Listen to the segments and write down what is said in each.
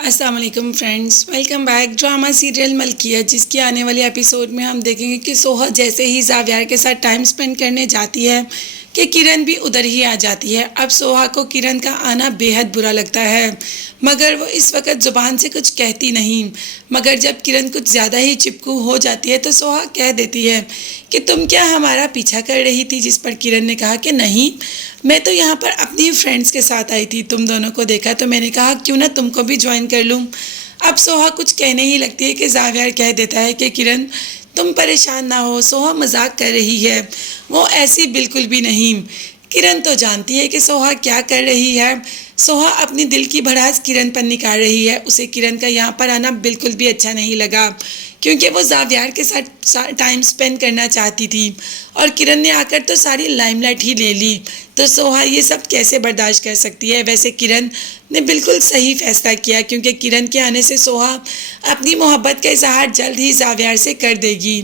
अस्सलाम वालेकुम friends, welcome back. Drama serial Malkiya, जिसकी आने वाली एपिसोड में हम देखेंगे कि सोहा जैसे ही जावियार के साथ टाइम स्पेंड करने जाती है कि किरण भी उधर ही आ जाती है। अब सोहा को किरण का आना बेहद बुरा लगता है, मगर वो इस वक्त ज़ुबान से कुछ कहती नहीं। मगर जब किरण कुछ ज़्यादा ही चिपकू हो जाती है तो सोहा कह देती है कि तुम क्या हमारा पीछा कर रही थी। जिस पर किरण ने कहा कि नहीं, मैं तो यहाँ पर अपनी फ्रेंड्स के साथ आई थी, तुम दोनों को देखा तो मैंने कहा क्यों ना तुमको भी ज्वाइन कर लूँ। अब सोहा कुछ कहने ही लगती है कि जावियार कह देता है कि किरण तुम परेशान ना हो, सोहा मजाक कर रही है, वो ऐसी बिल्कुल भी नहीं। किरण तो जानती है कि सोहा क्या कर रही है। सोहा अपनी दिल की भड़ास किरण पर निकाल रही है। उसे किरण का यहाँ पर आना बिल्कुल भी अच्छा नहीं लगा, क्योंकि वो जावियार के साथ टाइम स्पेंड करना चाहती थी और किरण ने आकर तो सारी लाइमलाइट ही ले ली। तो सोहा ये सब कैसे बर्दाश्त कर सकती है। वैसे किरण ने बिल्कुल सही फैसला किया, क्योंकि किरण के आने से सोहा अपनी मोहब्बत का इजहार जल्द ही जावियार से कर देगी।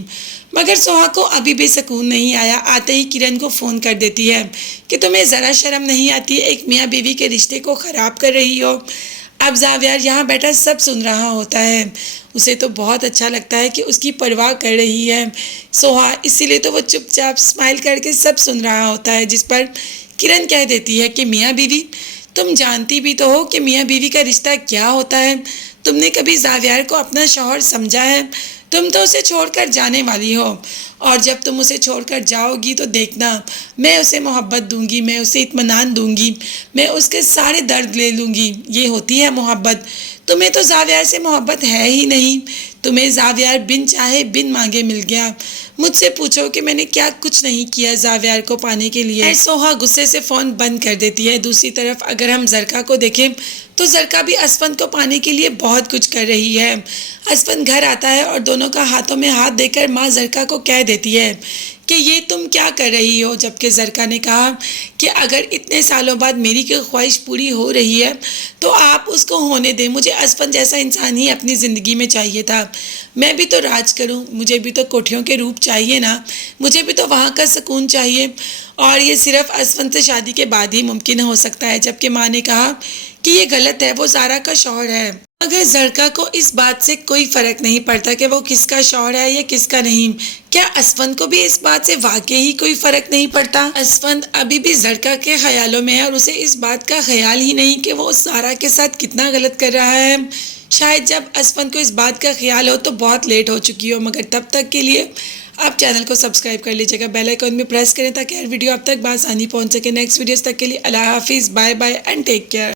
मगर सोहा को अभी भी सुकून नहीं आया। आते ही किरण को फ़ोन कर देती है कि तुम्हें ज़रा शर्म नहीं आती, एक मियाँ बीवी के रिश्ते को ख़राब कर रही हो। अब जावियार यहाँ बैठा सब सुन रहा होता है। उसे तो बहुत अच्छा लगता है कि उसकी परवाह कर रही है सोहा, इसीलिए तो वो चुपचाप स्माइल करके सब सुन रहा होता है। जिस पर किरण कह देती है कि मियाँ बीवी, तुम जानती भी तो हो कि मियाँ बीवी का रिश्ता क्या होता है। तुमने कभी जावियार को अपना शौहर समझा है? तुम तो उसे छोड़कर जाने वाली हो, और जब तुम उसे छोड़कर जाओगी तो देखना, मैं उसे मोहब्बत दूंगी, मैं उसे इत्मीनान दूंगी, मैं उसके सारे दर्द ले लूँगी। ये होती है मोहब्बत। तुम्हें तो जावियार से मोहब्बत है ही नहीं। तुम्हें जावियार बिन चाहे बिन मांगे मिल गया। मुझसे पूछो कि मैंने क्या कुछ नहीं किया जावियार को पाने के लिए। सोहा गुस्से से फ़ोन बंद कर देती है। दूसरी तरफ अगर हम जरका को देखें तो जरका भी असफंद को पाने के लिए बहुत कुछ कर रही है। असफंद घर आता है और दोनों का हाथों में हाथ देकर माँ जरका को कह देती है कि ये तुम क्या कर रही हो। जबकि जरका ने कहा कि अगर इतने सालों बाद मेरी कोई ख्वाहिश पूरी हो रही है तो आप उसको होने दें। मुझे असफंद जैसा इंसान ही अपनी ज़िंदगी में चाहिए था। मैं भी तो राज करूं, मुझे भी तो कोठियों के रूप चाहिए ना, मुझे भी तो वहाँ का सुकून चाहिए, और ये सिर्फ असफंद से शादी के बाद ही मुमकिन हो सकता है। जबकि माँ ने कहा कि ये गलत है, वो ज़ारा का शौहर है। मगर जरका को इस बात से कोई फर्क नहीं पड़ता कि वो किसका शौहर है या किसका नहीं। क्या असफंद को भी इस बात से वाकई ही कोई फर्क नहीं पड़ता? असफंद अभी भी जरका के ख्यालों में है और उसे इस बात का ख्याल ही नहीं कि वो ज़ारा के साथ कितना गलत कर रहा है। शायद जब असफंद को इस बात का ख्याल हो तो बहुत लेट हो चुकी हो। मगर तब तक के लिए आप चैनल को सब्सक्राइब कर लीजिएगा, बेल आइकन में प्रेस करें ताकि हर वीडियो आप तक बआसानी पहुंच सके। नेक्स्ट वीडियोस तक के लिए अल्लाह हाफिज़, bye bye and take care.